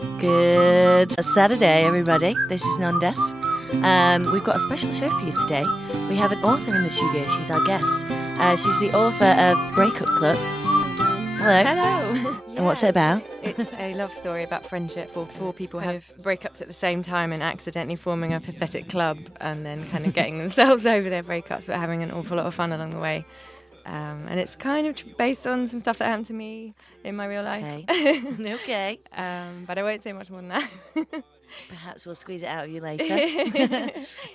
Good Saturday, everybody. This is Non-Deaf. We've got a special show for you today. We have an author in the studio. She's our guest. She's the author of Breakup Club. Hello. Hello. And what's it about? It's a love story about friendship. Four people have breakups at the same time and accidentally forming a pathetic club and then kind of getting themselves over their breakups but having an awful lot of fun along the way. And it's kind of based on some stuff that happened to me in my real life. Okay. But I won't say much more than that. Perhaps we'll squeeze it out of you later.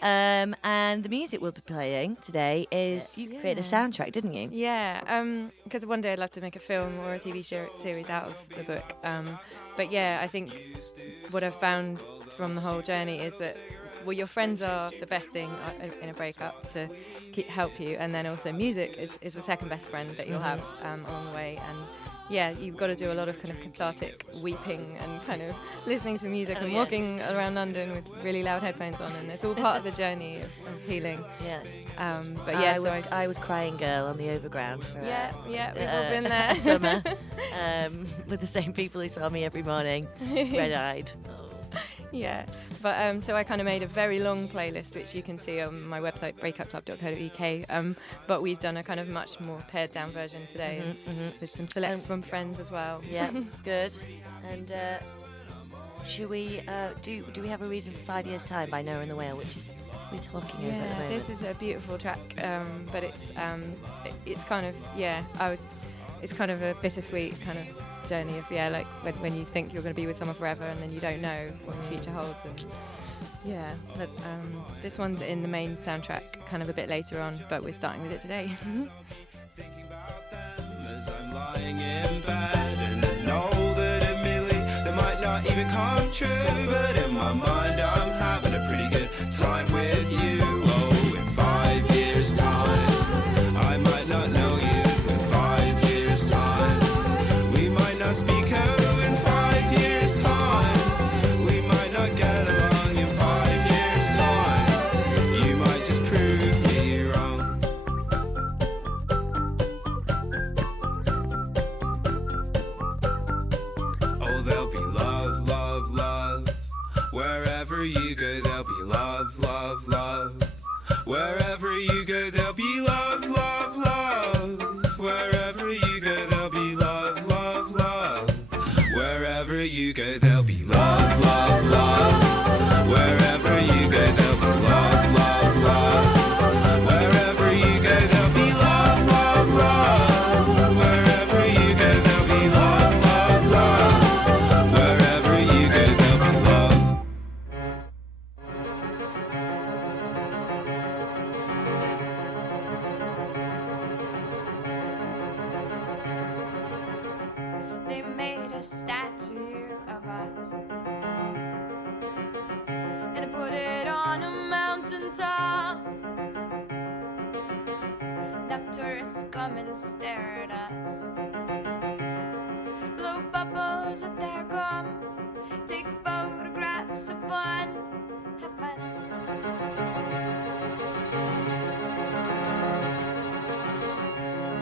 And the music we'll be playing today is, you created a soundtrack, didn't you? Yeah, because one day I'd love to make a film or a TV series out of the book. But yeah, I think what I've found from the whole journey is that, well, your friends are the best thing in a breakup to help you, and then also music is the second best friend that you'll have along the way. And yeah, you've got to do a lot of kind of cathartic weeping and kind of listening to music and walking around London with really loud headphones on, and it's all part of the journey of healing. Yes. But yeah, I was crying girl on the overground for we've all been there. a summer with the same people who saw me every morning, red-eyed. Yeah, but so I kind of made a very long playlist, which you can see on my website, breakupclub.co.uk. But we've done a kind of much more pared down version today, with some selects from friends as well. Yeah, good. And should we do we have a reason for 5 years' time by Noah and the Whale, which is we're talking over at the moment? This is a beautiful track, but it's kind of it's kind of a bittersweet kind of journey of like when you think you're going to be with someone forever and then you don't know what the future holds. And but this one's in the main soundtrack kind of a bit later on, but we're starting with it today. Thinking about them as I'm lying in bed, and I know that admittedly they might not even come true, but in my mind I'm having a pretty good time with you. Oh, in 5 years time I might not know you. In 5 years time we might not speak of. In 5 years time we might not get along. In 5 years time you might just prove me wrong. Oh, there'll be love, love, love. Wherever you go there'll be love, love, love. Wherever you go there'll be love, love, love. Wherever you go there'll be love, love, love. Wherever you go there'll be love, love, love. Wherever you go there'll be love, love, love. Wherever you go there'll be love, love, love. Wherever you go there'll be love, love, love. Wherever you go there'll be love. They made a statue of us and they put it on a mountain top. Now tourists come and stare at us, blow bubbles with their gum, take photographs of fun, have fun.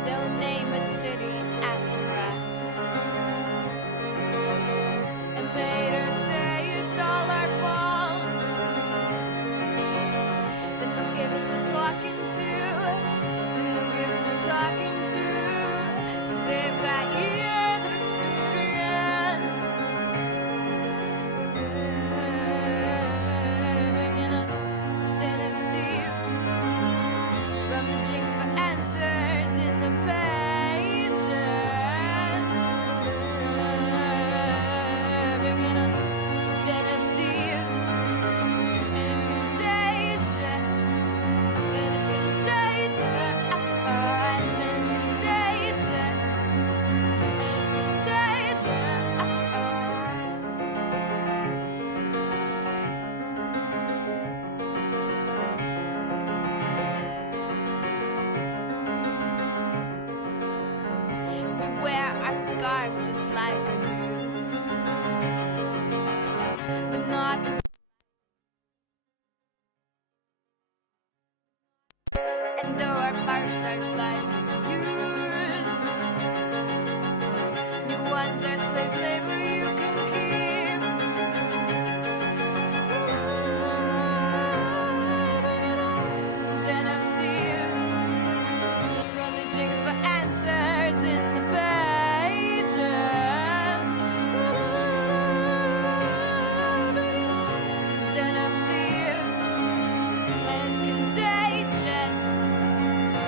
They'll name a city after us and later say it's all our fault. Then they'll give us a talking to. Then they'll give us a talking to. 'Cause they've got years of experience. We're living in a den of thieves, rummaging for answers in the pages. We're living in a den of thieves, and it's contagious, and it's contagious, and it's contagious, and it's contagious. We wear our scarves just like the news, but not 'cause. And though our parts are slightly used, new ones are slave labor you can keep. den of thieves. And it's contagious.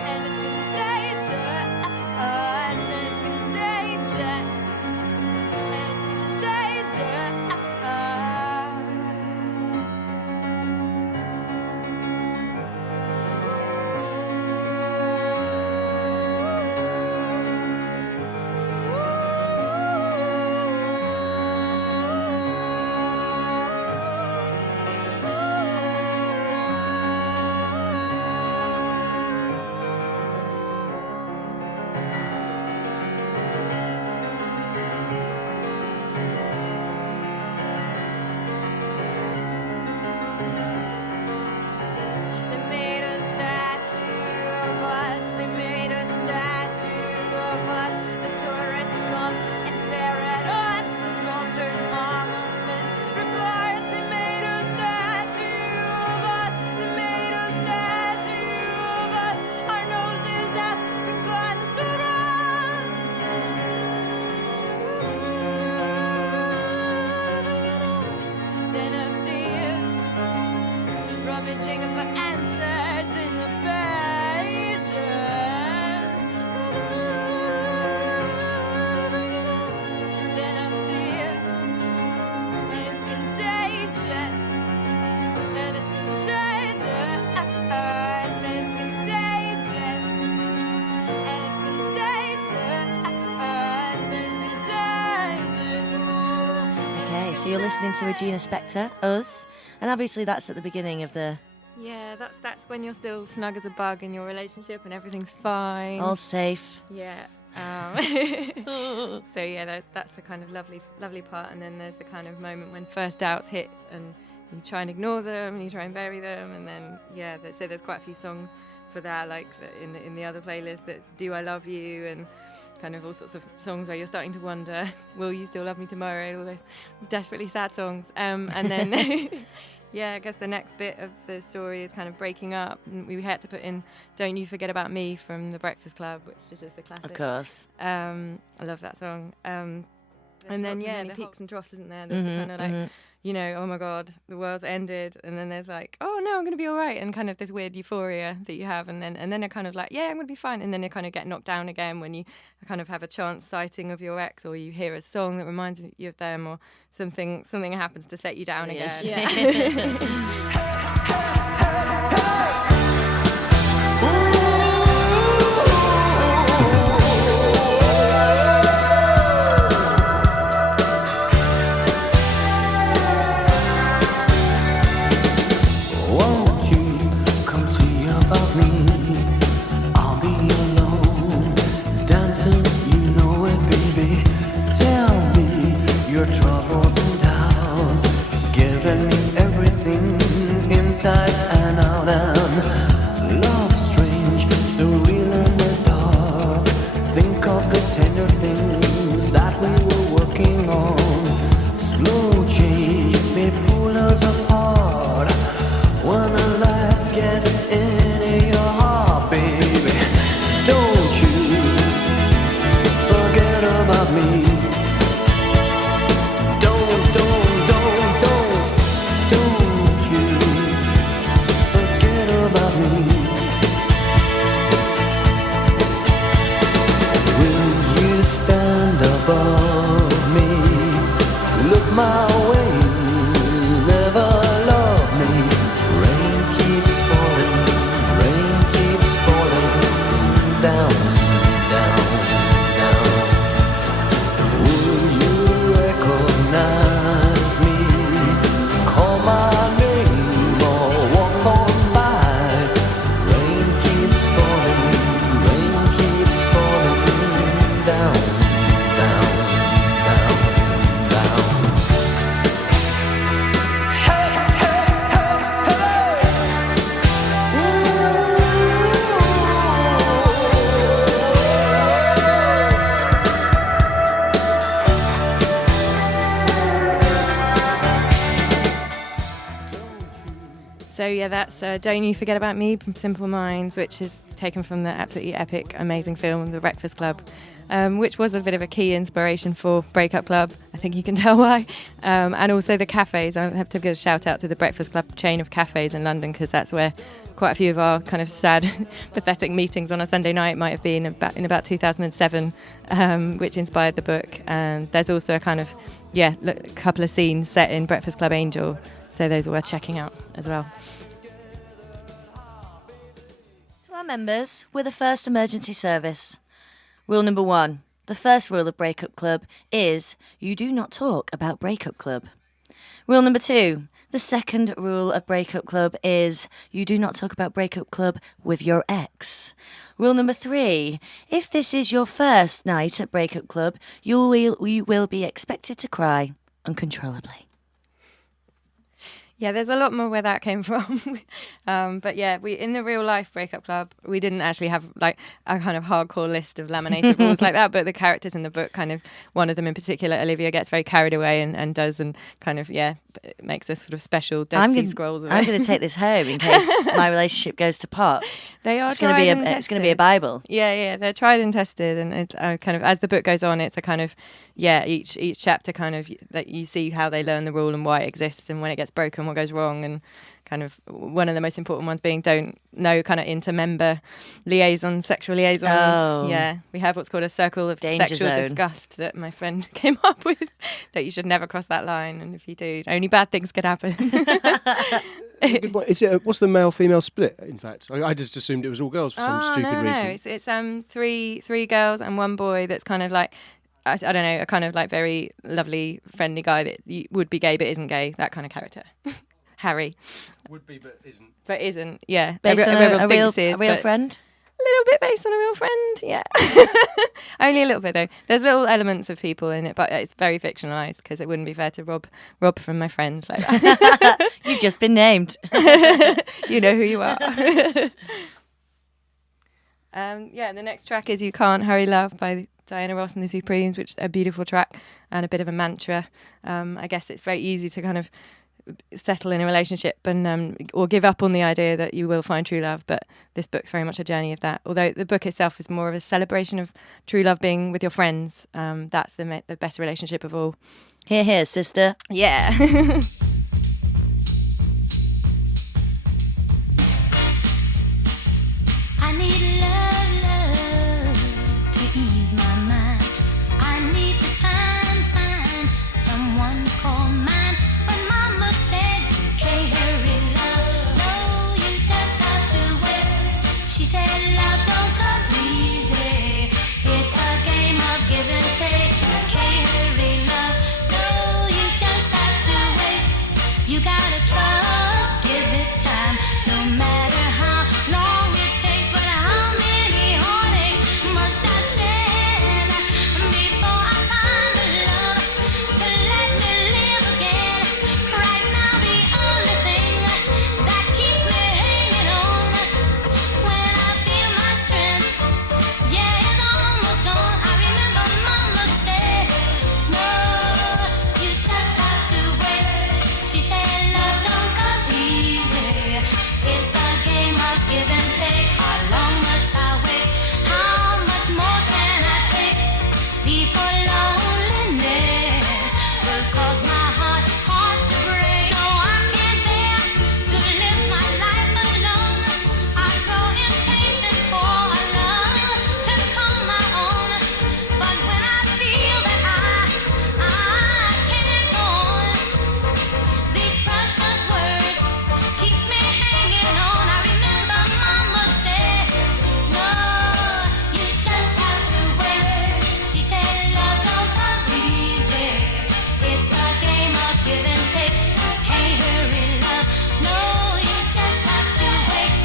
And it's contagious. It's contagious. It's contagious. They made a statue of us. They made a statue of us. The tourists come and stare at us. The sculptors marvel since regards. They made a statue of us. They made a statue of us. Our noses have begun to rust. Den of thieves, rummaging for answers in the pages. Den of thieves is contagious, and it's contagious. It's contagious, and it's contagious. It's contagious. Okay, so you're listening to Regina Spektor, Us, and obviously that's at the beginning of the Yeah, that's when you're still snug as a bug in your relationship and everything's fine. all safe. Yeah. So yeah, that's the kind of lovely part, and then there's the kind of moment when first doubts hit, and you try and ignore them, and you try and bury them, and then so there's quite a few songs for that, like in the other playlist, that Do I Love You, and kind of all sorts of songs where you're starting to wonder, will you still love me tomorrow? All those desperately sad songs, and then. Yeah, I guess the next bit of the story is kind of breaking up. We had to put in Don't You Forget About Me from The Breakfast Club, which is just a classic. Of course. I love that song. And then, the peaks and troughs, isn't there? There's kind of like, oh my God, the world's ended. And then there's like, oh no, I'm going to be all right. And kind of this weird euphoria that you have. And then you're kind of like, yeah, I'm going to be fine. And then you kind of get knocked down again when you kind of have a chance sighting of your ex, or you hear a song that reminds you of them, or something happens to set you down again. Yeah. Won't you come see about me? I'll be alone, dancing, you know it, baby. Tell me your troubles and doubts, giving me everything inside and out. And love strange, so real in the dark. Think of the tender things that we were working on. Slow change may pull us apart. When the light gets into your heart, baby, don't you forget about me. Don't you forget about me. Will you stand above me? Look my way, never love me. Rain keeps falling down, down, down. Will you recognize me? Call my name or walk on by. Rain keeps falling down, down, down, down. So yeah, that's Don't You Forget About Me from Simple Minds, which is taken from the absolutely epic, amazing film The Breakfast Club. which was a bit of a key inspiration for Breakup Club. I think you can tell why. And also the cafes. I have to give a shout out to the Breakfast Club chain of cafes in London, because that's where quite a few of our kind of sad, pathetic meetings on a Sunday night might have been in about 2007, which inspired the book. And there's also a kind of, a couple of scenes set in Breakfast Club Angel, so those are worth checking out as well. To our members, we're the first emergency service. Rule number 1. The first rule of Breakup Club is you do not talk about Breakup Club. Rule number 2. The second rule of Breakup Club is you do not talk about Breakup Club with your ex. Rule number 3. If this is your first night at Breakup Club, you will be expected to cry uncontrollably. Yeah, there's a lot more where that came from. But yeah, we in the real life Breakup Club, we didn't actually have like a kind of hardcore list of laminated rules like that. But the characters in the book, kind of one of them in particular, Olivia, gets very carried away and does, and kind of, it makes a sort of special Dead Sea Scrolls of it. I'm going to take this home in case my relationship goes to pot. They are It's going to be a Bible. Yeah, they're tried and tested, and it's kind of, as the book goes on, it's a kind of, each chapter kind of, that you see how they learn the rule and why it exists, and when it gets broken, what goes wrong, and kind of one of the most important ones being don't know kind of inter-member sexual liaisons. Oh. Yeah, we have what's called a circle of Danger sexual zone. disgust that my friend came up with, that you should never cross that line, and if you do, only bad things could happen. Is it? What's the male-female split? In fact, I just assumed it was all girls for some stupid reason. No, it's three girls and one boy. That's kind of like, I don't know, a kind of like very lovely, friendly guy that would be gay but isn't gay. That kind of character. Harry. Would be but isn't. But isn't, yeah. Based on Everyone a thinks real he is, friend? A little bit based on a real friend, yeah. Only a little bit though. There's little elements of people in it, but it's very fictionalised, because it wouldn't be fair to rob from my friends like that. You've just been named. You know who you are. The next track is You Can't Hurry Love by Diana Ross and the Supremes, which is a beautiful track and a bit of a mantra. I guess it's very easy to kind of settle in a relationship and or give up on the idea that you will find true love, but this book's very much a journey of that, although the book itself is more of a celebration of true love being with your friends. That's the best relationship of all. Here, sister. Yeah. I need love to ease my mind. I need to find someone to call mine. But mama said you can't hurry love. No, you just have to wait. She said love don't come easy. It's a game of give and take. You can't hurry love. No, you just have to wait. You gotta trust, give it time. No matter how long it takes, but how many heartaches must I stand before I find the love to let me live again? Right now the only thing that keeps me hanging on when I feel my strength, it's almost gone. I remember mama said, no, you just have to wait. She said love don't come easy. It's a game of give and take. How long must I wait? How much more can I take before loneliness will cause my heart to break? No, I can't bear to live my life alone. I grow impatient for a love to come my own. But when I feel that I can't go on, these precious words keeps me hanging on. I remember mama said, no, you just have to wait. She said love don't come easy. It's a game of give and take. You can't hurry love. No, you just have to wait.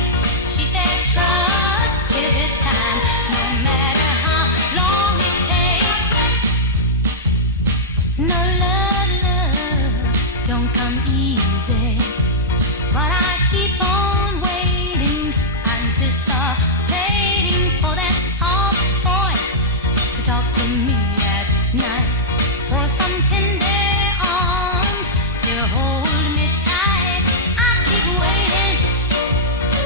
She said trust, give it time. No matter how long it takes. No love don't come easy. But I keep on waiting, anticipating for that soft voice to talk to me at night, for some tender arms to hold me tight. I keep waiting,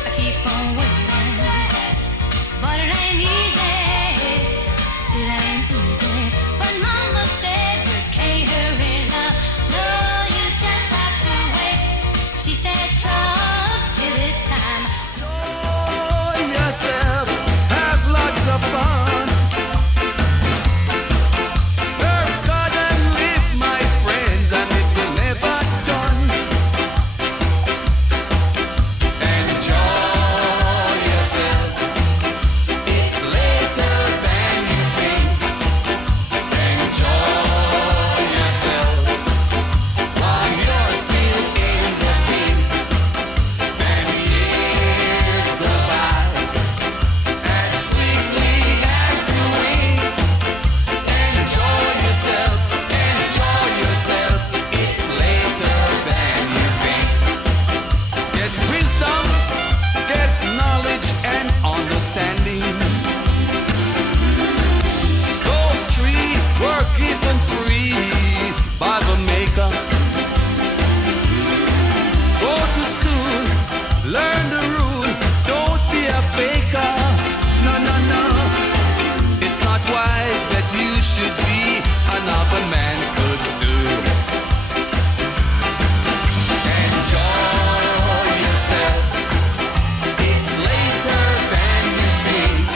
I keep on waiting, but it ain't easy, it ain't maker. Go to school, learn the rule, don't be a faker. No, no, no. It's not wise that you should be another man's good stool. Enjoy yourself. It's later than you think.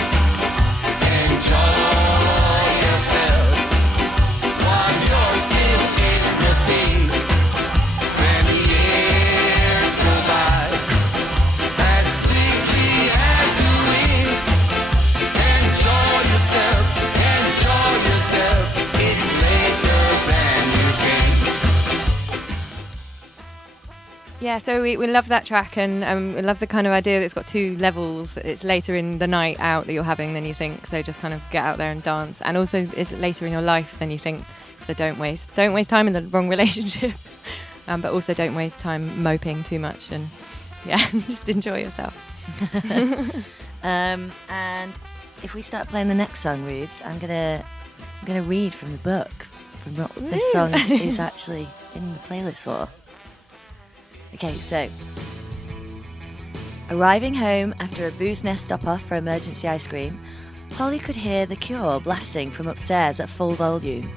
Enjoy yourself while you're still in the thick. And years go by as quickly as you wink. Enjoy yourself, enjoy yourself. It's later than you think. Yeah, so we love that track, and we love the kind of idea that it's got two levels. It's later in the night out that you're having than you think, so just kind of get out there and dance. And also it's later in your life than you think, so don't waste time in the wrong relationship. But also don't waste time moping too much, and yeah, just enjoy yourself. And if we start playing the next song, Rubes, I'm gonna read from the book from what this song is actually in the playlist for. Okay, so arriving home after a booze nest stop off for emergency ice cream, Holly could hear The Cure blasting from upstairs at full volume.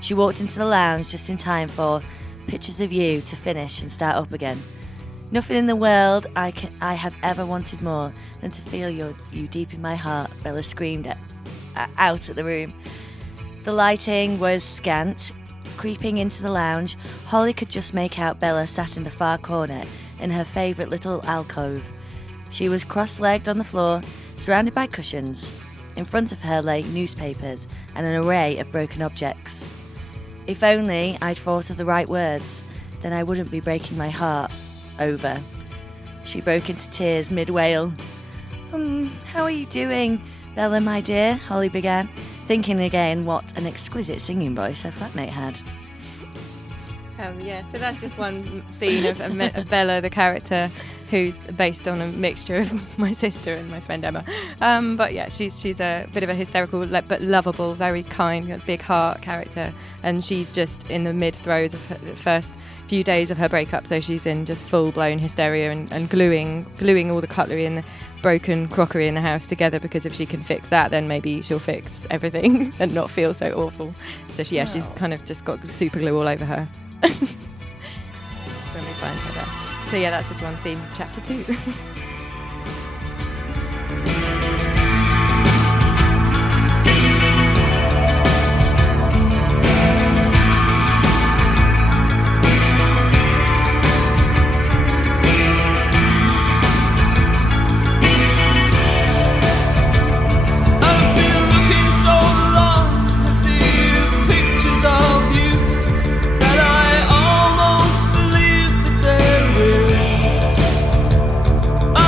She walked into the lounge just in time for Pictures of You to finish and start up again. Nothing in the world I have ever wanted more than to feel you deep in my heart, Bella screamed out at the room. The lighting was scant. Creeping into the lounge, Holly could just make out Bella sat in the far corner in her favourite little alcove. She was cross-legged on the floor, surrounded by cushions. In front of her lay newspapers and an array of broken objects. If only I'd thought of the right words, then I wouldn't be breaking my heart over. She broke into tears mid-wail. How are you doing, Bella, my dear? Holly began, thinking again what an exquisite singing voice her flatmate had. Yeah, so that's just one scene of Bella, the character, who's based on a mixture of my sister and my friend Emma. But yeah, she's a bit of a hysterical but lovable, very kind, big heart character, and she's just in the mid-throes of the first few days of her breakup, so she's in just full-blown hysteria and gluing all the cutlery and the broken crockery in the house together, because if she can fix that, then maybe she'll fix everything and not feel so awful. So she's kind of just got super glue all over her. When we find her there. So yeah, that's just one scene, chapter 2. I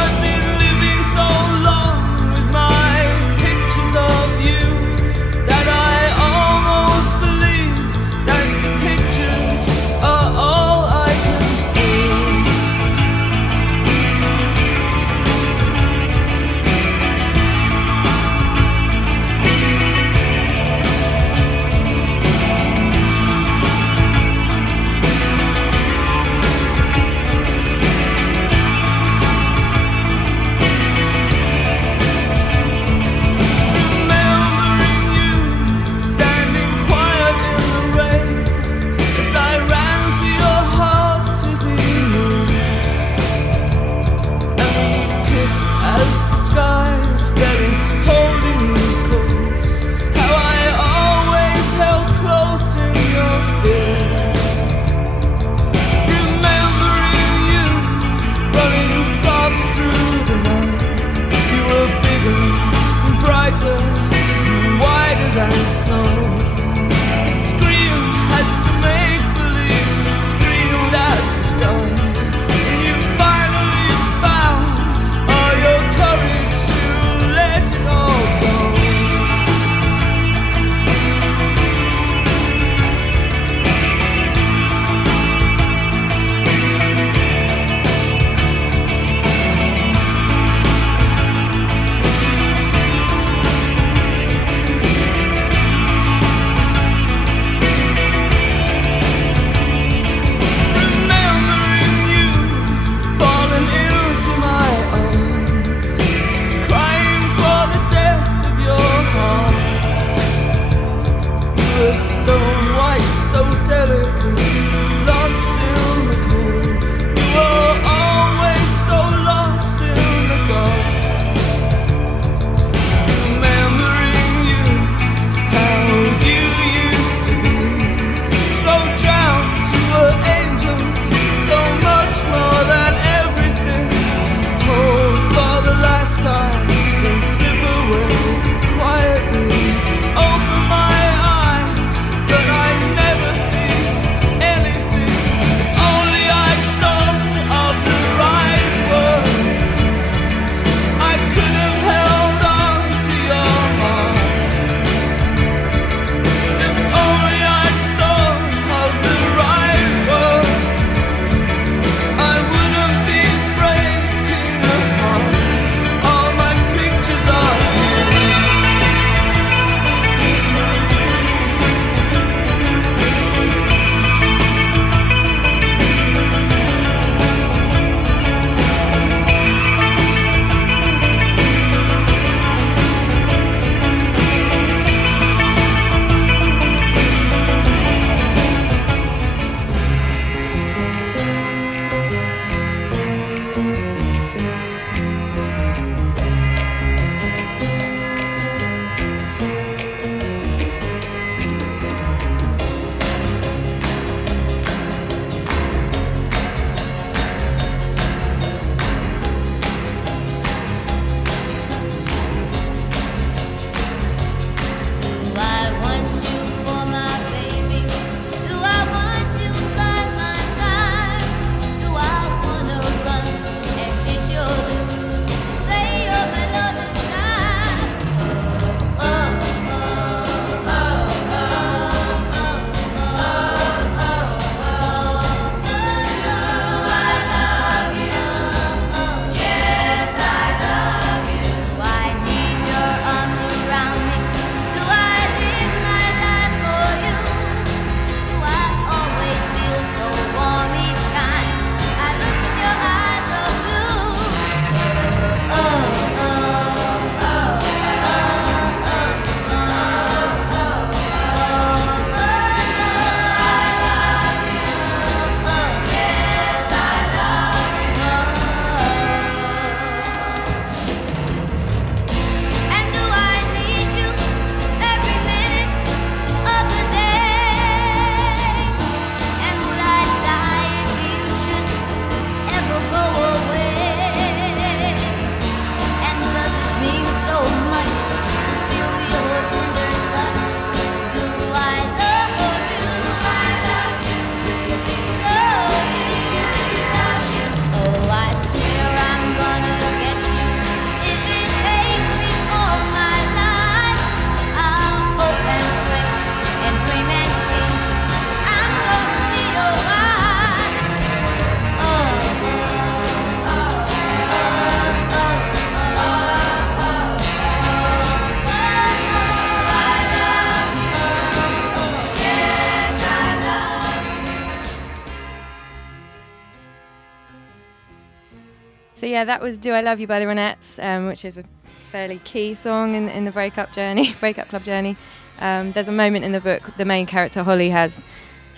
So yeah, that was Do I Love You by the Ronettes, which is a fairly key song in the breakup club journey. There's a moment in the book, the main character Holly has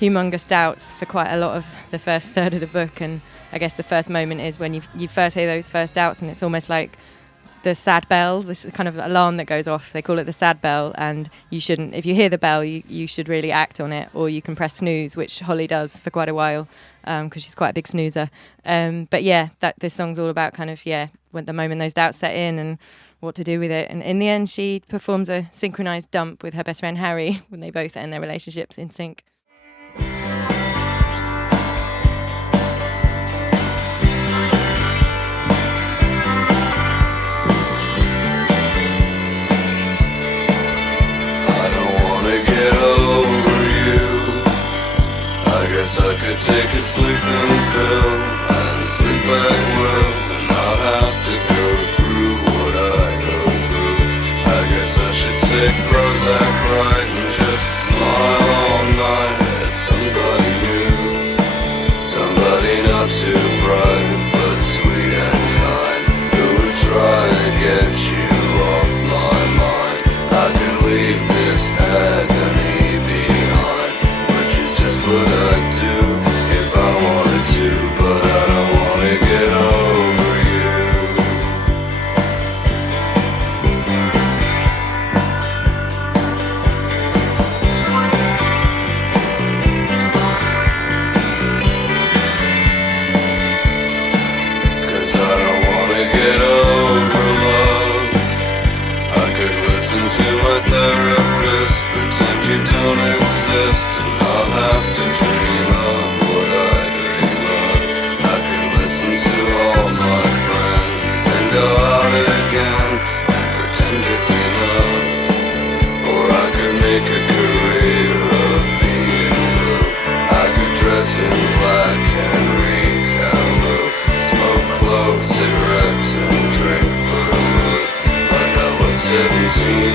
humongous doubts for quite a lot of the first third of the book, and I guess the first moment is when you first hear those first doubts, and it's almost like the sad bell, this kind of alarm that goes off. They call it the sad bell, and you shouldn't, if you hear the bell, you should really act on it, or you can press snooze, which Holly does for quite a while, because she's quite a big snoozer. But yeah, this song's all about kind of, when the moment those doubts set in and what to do with it. And in the end, she performs a synchronized dump with her best friend Harry when they both end their relationships in sync. Guess I could take a sleeping pill and sleep back well, and not have to go through what I go through. I guess I should take Prozac right and just smile all night at somebody new, somebody not too bright but sweet and kind, who would try to get you off my mind. I could leave this agony behind, which is just what I if I wanted to, but I don't wanna get over you. 'Cause I don't wanna get over love. I could listen to my therapist, pretend you don't exist, and not have to dream of what I dream of. I could listen to all my friends and go out again and pretend it's enough. Or I could make a career of being blue. I could dress in black and read Camus, smoke cloves, cigarettes and drink vermouth like I was 17.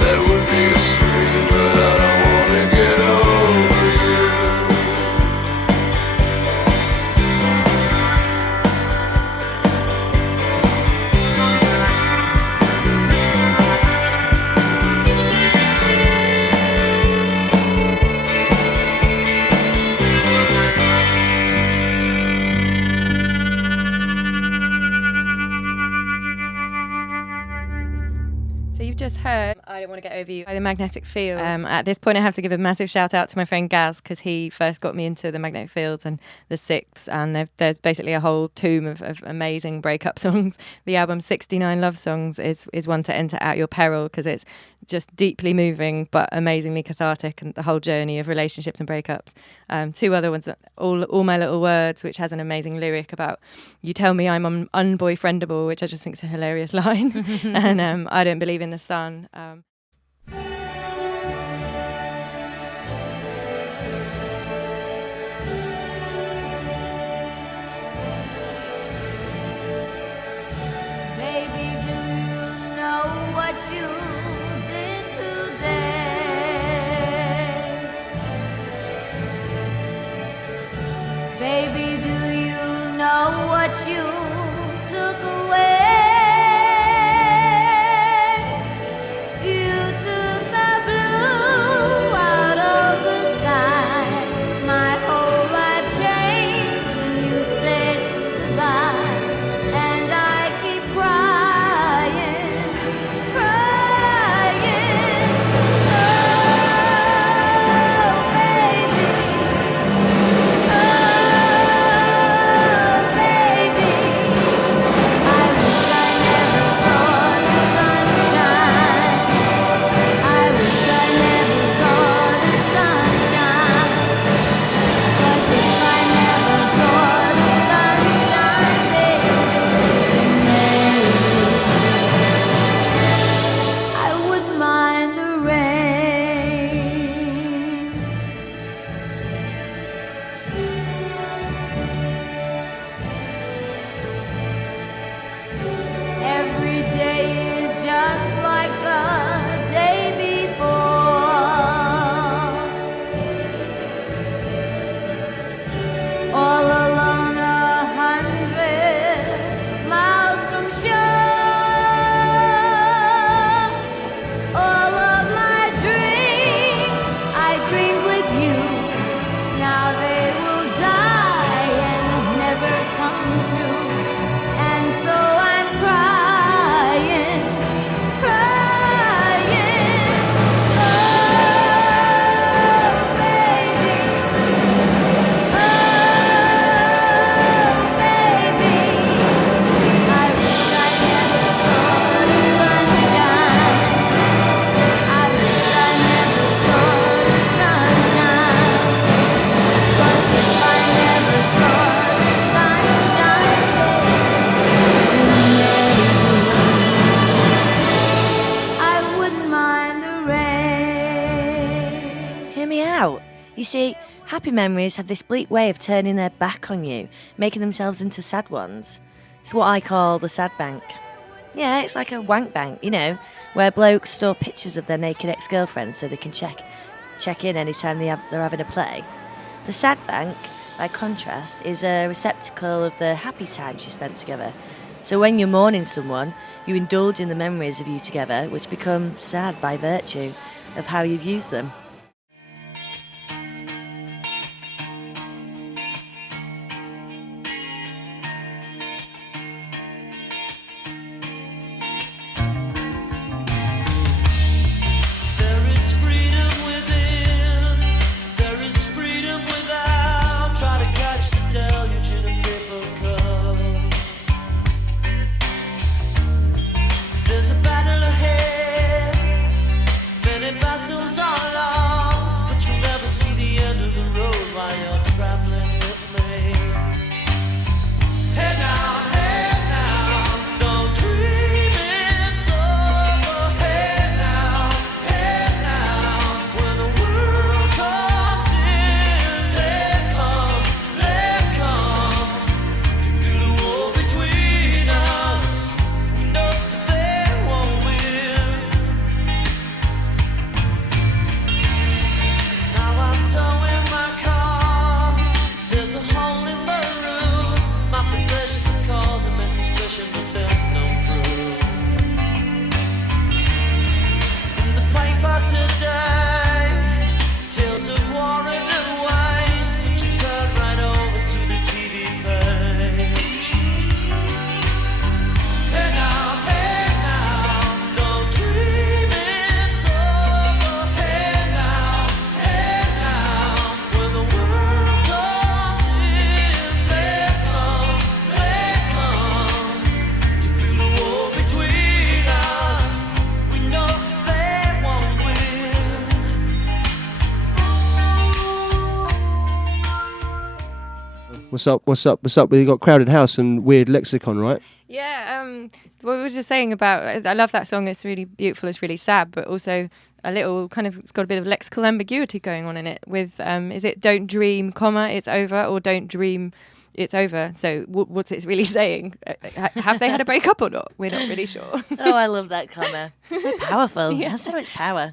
That would be a scream, but I don't wanna get over you. So you've just heard I Don't Want to Get Over You by the Magnetic Fields. At this point I have to give a massive shout out to my friend Gaz, because he first got me into the Magnetic Fields and the Sixth, and there's basically a whole tomb of amazing breakup songs. The album 69 Love Songs is one to enter at your peril, because it's just deeply moving but amazingly cathartic, and the whole journey of relationships and breakups. Two other ones, All My Little Words, which has an amazing lyric about you tell me I'm unboyfriendable, which I just think is a hilarious line. And I Don't Believe in the Sun. Baby, do you know what you did today? Baby, do you know what you took away? You took the blue out of the sky. My whole life changed when you said goodbye. And I keep crying, crying. Oh, baby. Oh, baby. I Happy memories have this bleak way of turning their back on you, making themselves into sad ones. It's what I call the sad bank. Yeah, it's like a wank bank, you know, where blokes store pictures of their naked ex-girlfriends so they can check in anytime they're having a play. The sad bank, by contrast, is a receptacle of the happy times you spent together. So when you're mourning someone, you indulge in the memories of you together, which become sad by virtue of how you've used them. What's up? We got Crowded House and Weird Lexicon, right? Yeah, what we were just saying about, I love that song. It's really beautiful. It's really sad, but also a little kind of, it's got a bit of lexical ambiguity going on in it with, is it don't dream, comma, it's over, or don't dream, it's over? So what's it really saying? Have they had a breakup or not? We're not really sure. Oh, I love that comma. So powerful. Yeah. It has so much power.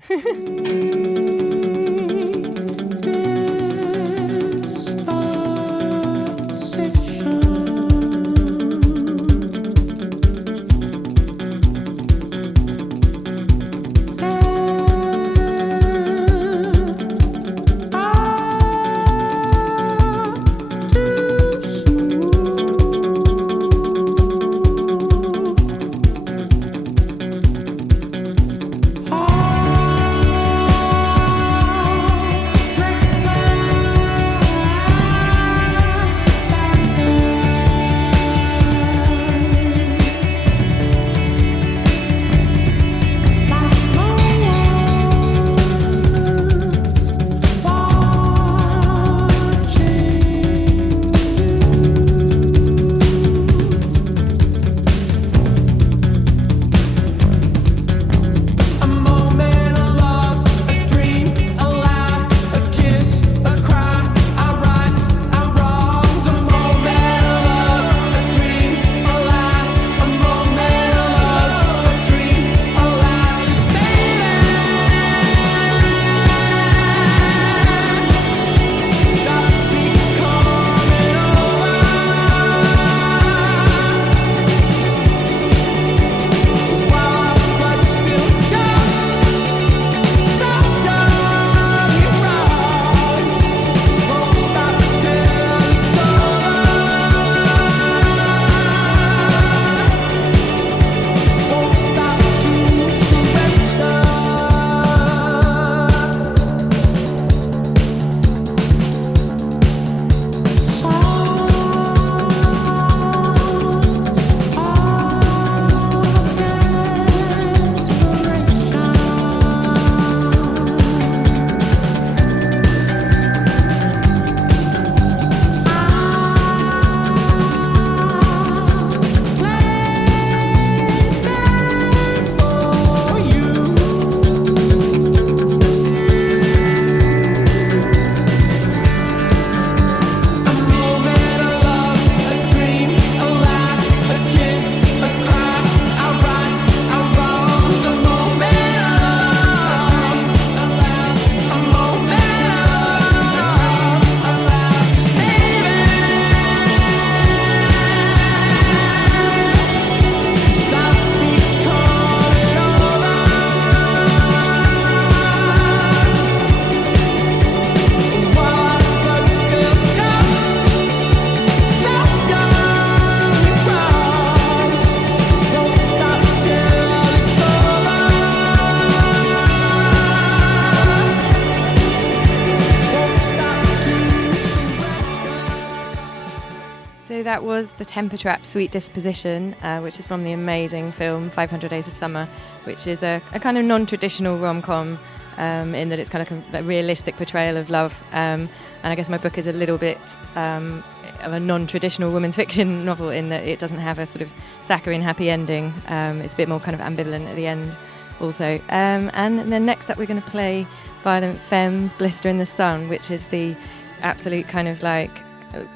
So that was the Temper Trap Sweet Disposition, which is from the amazing film 500 Days of Summer, which is a kind of non-traditional rom-com in that it's kind of a realistic portrayal of love. And I guess my book is a little bit of a non-traditional women's fiction novel in that it doesn't have a sort of saccharine happy ending. It's a bit more kind of ambivalent at the end also. And then next up we're going to play Violent Femmes, Blister in the Sun, which is the absolute kind of like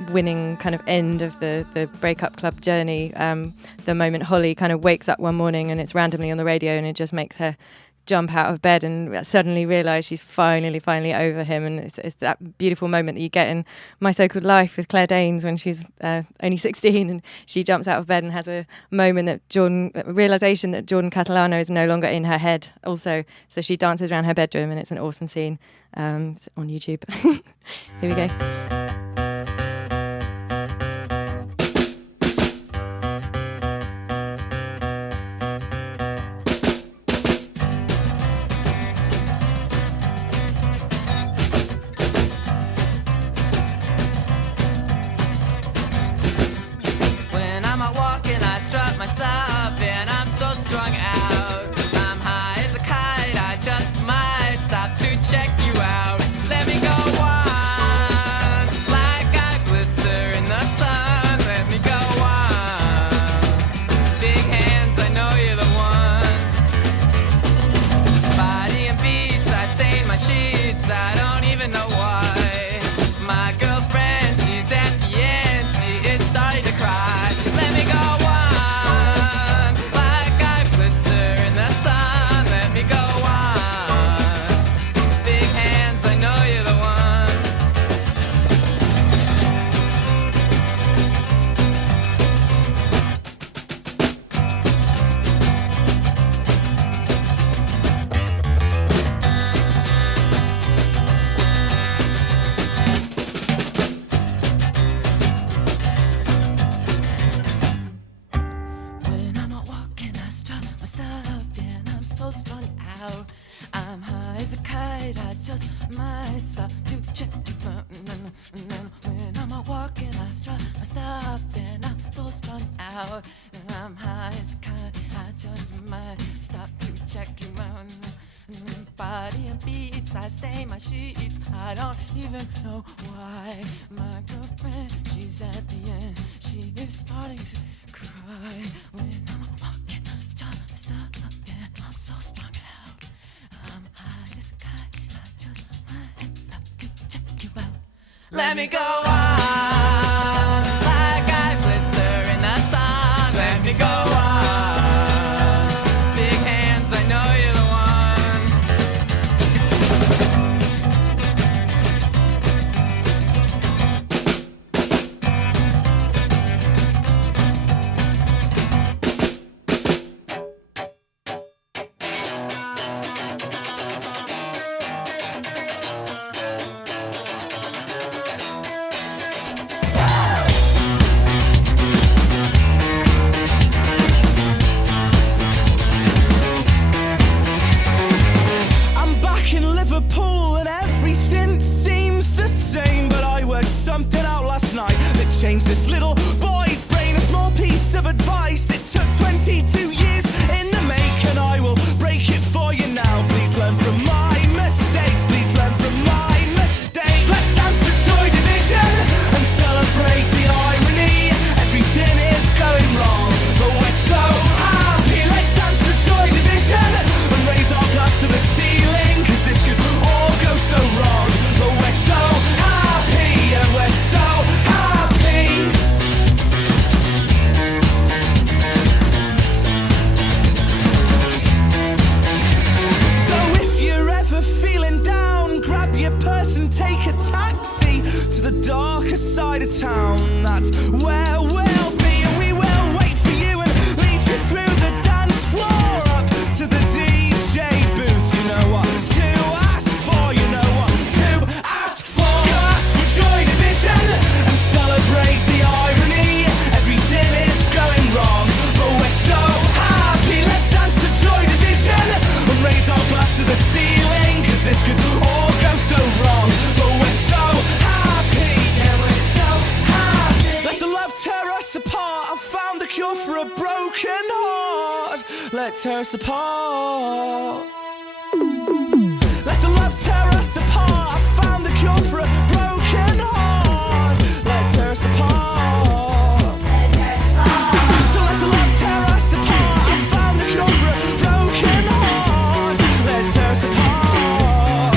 winning kind of end of the breakup club journey. The moment Holly kind of wakes up one morning and it's randomly on the radio and it just makes her jump out of bed and suddenly realise she's finally over him, and it's that beautiful moment that you get in My So-Called Life with Claire Danes when she's only 16 and she jumps out of bed and has a moment that realisation that Jordan Catalano is no longer in her head also, so she dances around her bedroom and it's an awesome scene. It's on YouTube. Here we go. Let me go on, like I blister in the sun. Let me go on, big hands, I know you're the Changed this little boy's brain. A small piece of advice that took 22 years in the make, and I will break it for you now. Please learn from my mistakes. Please learn from my mistakes. Let's dance to Joy Division and celebrate the irony. Everything is going wrong, but we're so happy. Let's dance to Joy Division and raise our glass to the ceiling, 'cause this could all go so wrong, but we're so happy and we're so happy. Feeling down, grab your purse and take a taxi to the darker side of town. That's where we'll be, and we will wait for you and lead you through the dance floor up to the DJ booth. You know what to ask for, you know what to ask for. You ask for Joy Division and celebrate the irony. Everything is going wrong, but we're so happy. Let's dance to Joy Division and raise our glass to the ceiling, 'cause this could all go so wrong, but we're so happy. Yeah, we're so happy. Let the love take us apart. I found the cure for a broken heart. Let tear us apart. Let the love tear us apart. I found the cure for a broken heart. Let tear us apart. So let the love tear us apart. I found the cure for a broken heart. Let tear us apart.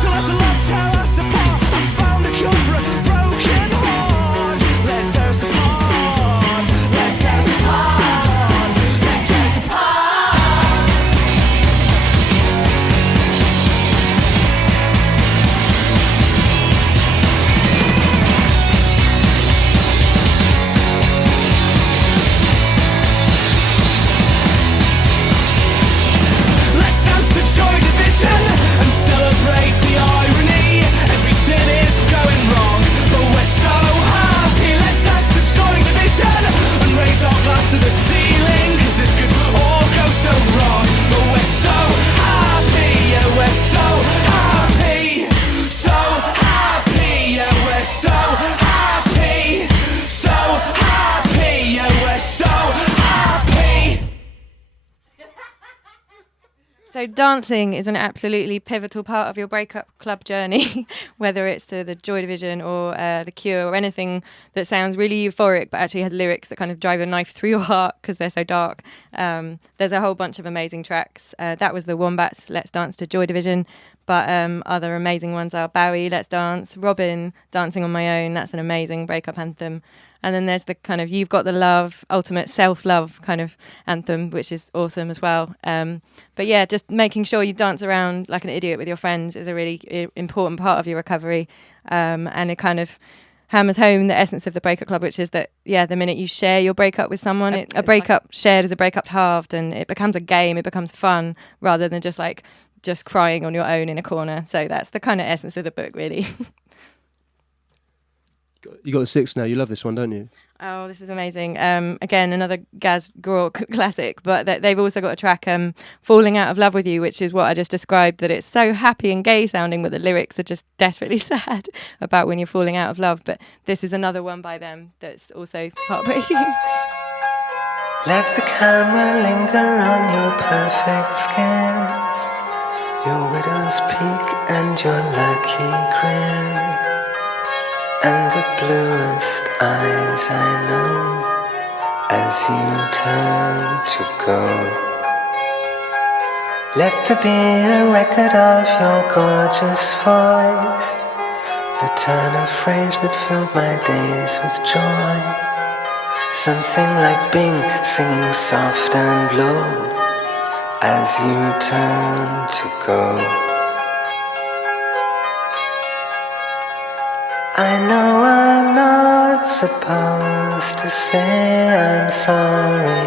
So let the love tear us apart. I found the cure for a broken heart. Let tear us apart. Let tear us apart. Let tear us apart. Let's dance to Joy Division and celebrate the irony. Everything is going wrong, but we're so happy. Let's dance to Joy Division and raise our glass to the ceiling, 'cause this could all go so wrong. But we're so happy, yeah, we're so happy. So happy, yeah, we're so happy. So happy, yeah, we're so happy. So dancing is an absolutely pivotal part of your breakup club journey, whether it's to the Joy Division or the Cure or anything that sounds really euphoric but actually has lyrics that kind of drive a knife through your heart because they're so dark. There's a whole bunch of amazing tracks. That was the Wombats' Let's Dance to Joy Division, but other amazing ones are Bowie, Let's Dance, Robin, Dancing on My Own. That's an amazing breakup anthem. And then there's the kind of You've Got the Love, ultimate self-love kind of anthem, which is awesome as well. But yeah, just making sure you dance around like an idiot with your friends is a really important part of your recovery. And it kind of hammers home the essence of the breakup club, which is that, yeah, the minute you share your breakup with someone, it's a breakup shared is a breakup halved, and it becomes a game, it becomes fun, rather than just crying on your own in a corner. So that's the kind of essence of the book, really. You got the 6 now. You love this one, don't you? Oh, this is amazing. Again, another Gaz Grauck classic, but they've also got a track, Falling Out of Love With You, which is what I just described, that it's so happy and gay sounding, but the lyrics are just desperately sad about when you're falling out of love. But this is another one by them that's also heartbreaking. Let the camera linger on your perfect skin, your widow's peak and your lucky grin, and the bluest eyes I know as you turn to go. Let there be a record of your gorgeous voice, the turn of phrase that filled my days with joy. Something like Bing singing soft and low as you turn to go. I know I'm not supposed to say I'm sorry.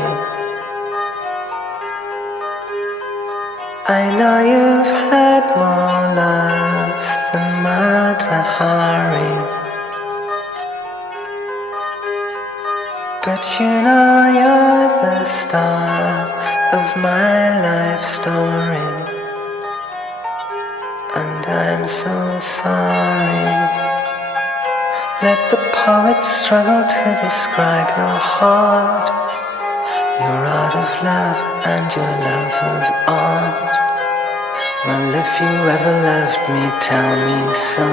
I know you've had more loves than Mata Hari, but you know you're the star of my life story, and I'm so sorry. Let the poet struggle to describe your heart, your art of love and your love of art. Well, if you ever loved me, tell me so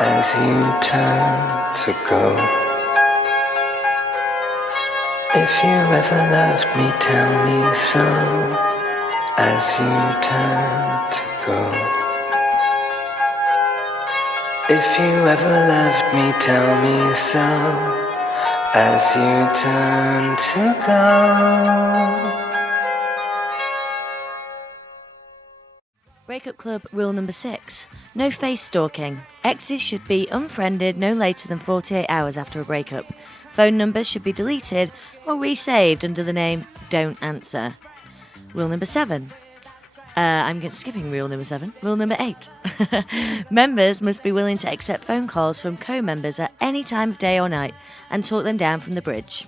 as you turn to go. If you ever loved me, tell me so as you turn to go. If you ever loved me, tell me so as you turn to go. Breakup Club rule number 6. No face stalking. Exes should be unfriended no later than 48 hours after a breakup. Phone numbers should be deleted or resaved under the name Don't Answer. Rule number 7. I'm skipping rule number 7. Rule number 8. Members must be willing to accept phone calls from co-members at any time of day or night and talk them down from the bridge.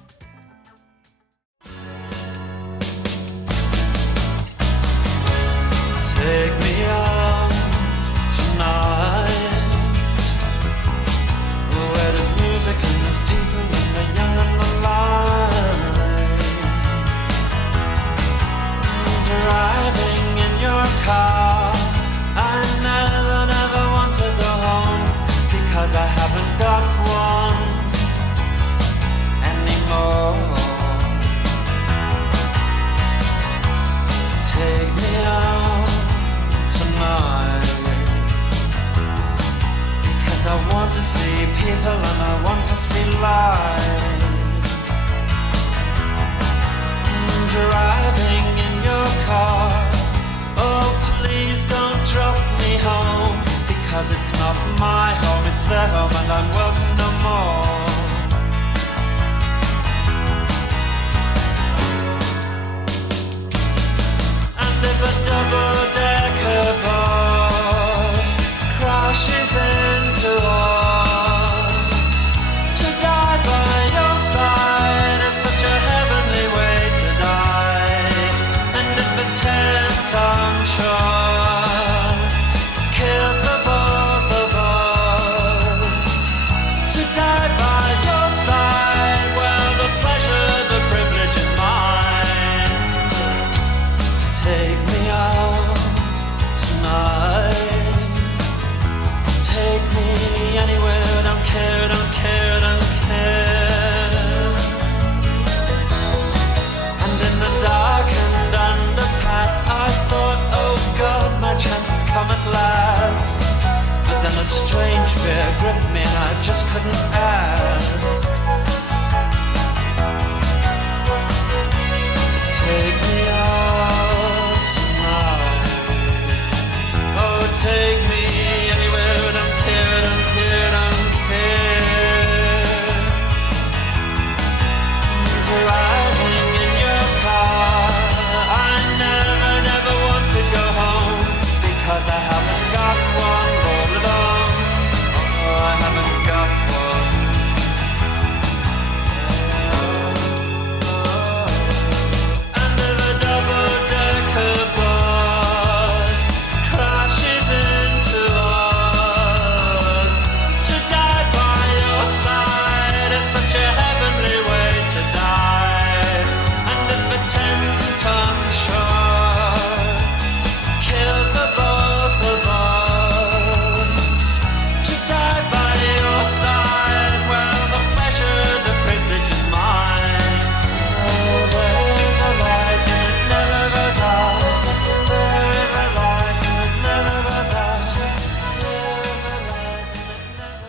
Take me out tonight, where there's music and there's see people and I want to see light. Driving in your car, oh please don't drop me home, because it's not my home, it's their home and I'm welcome no more. And if a double-decker bus crashes into us, to die by your side is such a heavenly way to die. And if a 10-ton truck kills the both of us, to die by your side, well, the pleasure, the privilege is mine. Take me out tonight, take me anywhere, don't care, don't care, don't care. And in the darkened underpass I thought, oh God, my chance has come at last. But then a strange fear gripped me and I just couldn't ask. Take me out tonight, oh take me anywhere, don't care, don't care, don't care. Driving in your car, I never, never want to go home, because I haven't got one all along. Oh, I haven't got one. And if a double-decker bus crashes into us, to die by your side is such a heavenly way to die. And if a 10-ton truck kills the both of us, to die by your side, well, the pleasure, the privilege is mine. Oh, there's a light and it never goes out. There is a light and it never goes out. There is a light and it never goes out.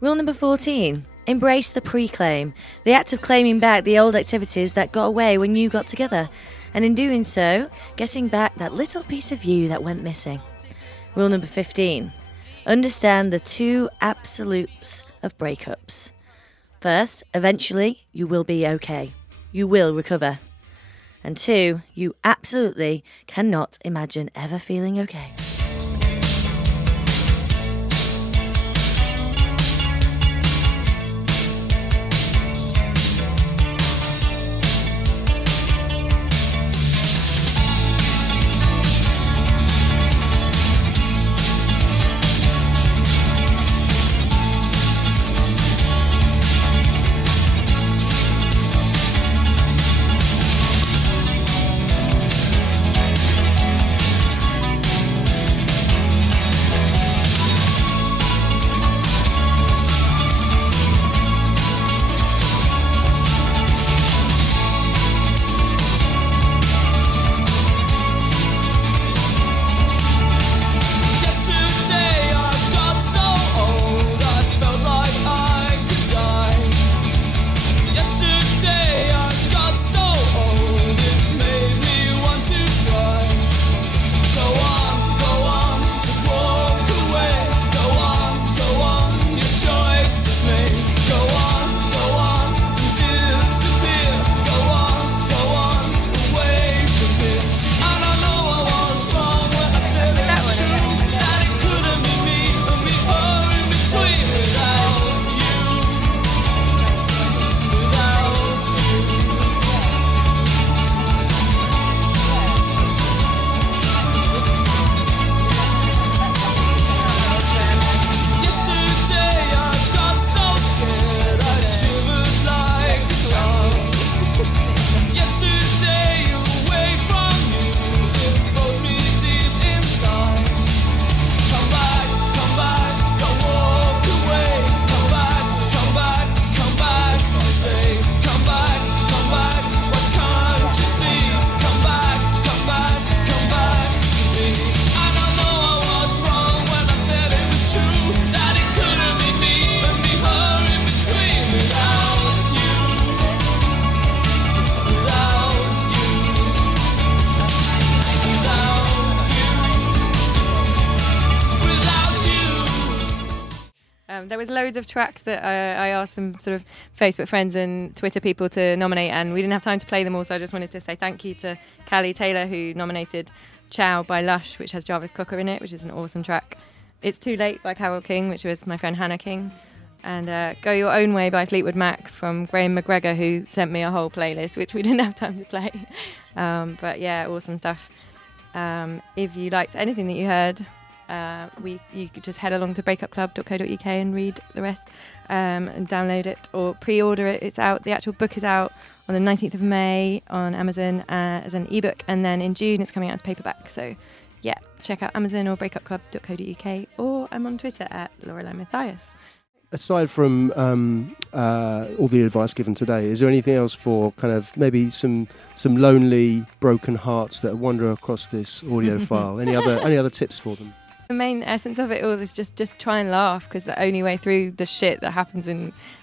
Rule number 14. Embrace the pre-claim, the act of claiming back the old activities that got away when you got together, and in doing so, getting back that little piece of you that went missing. Rule number 15. Understand the two absolutes of breakups. First, eventually, you will be okay. You will recover. And two, you absolutely cannot imagine ever feeling okay. was loads of tracks that I asked some sort of Facebook friends and Twitter people to nominate, and we didn't have time to play them all, so I just wanted to say thank you to Callie Taylor, who nominated Ciao by Lush, which has Jarvis Cocker in it, which is an awesome track. It's Too Late by Carole King, which was my friend Hannah King. And Go Your Own Way by Fleetwood Mac from Graham McGregor, who sent me a whole playlist, which we didn't have time to play. But yeah, awesome stuff. If you liked anything that you heard, you could just head along to breakupclub.co.uk and read the rest and download it or pre-order it. It's out. The actual book is out on the 19th of May on Amazon as an ebook, and then in June it's coming out as paperback. So yeah, check out Amazon or breakupclub.co.uk, or I'm on Twitter at Lorelei Mathias. Aside from all the advice given today, is there anything else for kind of maybe some lonely, broken hearts that wander across this audio file? Any other tips for them? The main essence of it all is just try and laugh, because the only way through the shit that happens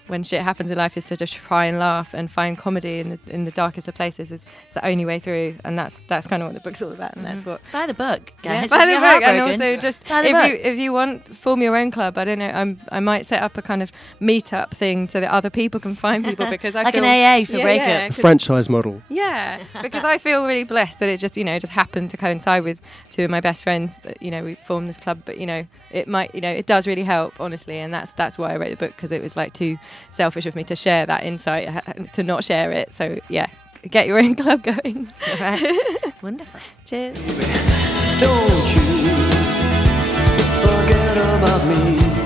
when shit happens in life is to just try and laugh and find comedy in the darkest of places. Is the only way through, and that's kind of what the book's all about, and that's what. Buy the book, guys. Yeah, buy the book, and also just if if you want, form your own club. I don't know. I might set up a kind of meetup thing so that other people can find people, because I like feel, an AA for breakups. Yeah, franchise model. Yeah, because I feel really blessed that it just happened to coincide with two of my best friends. We formed this club, but it might it does really help, honestly, and that's why I wrote the book, because it was like too selfish of me to share that insight to not share it. So yeah, get your own club going. Right. Wonderful. Cheers. Don't you forget about me.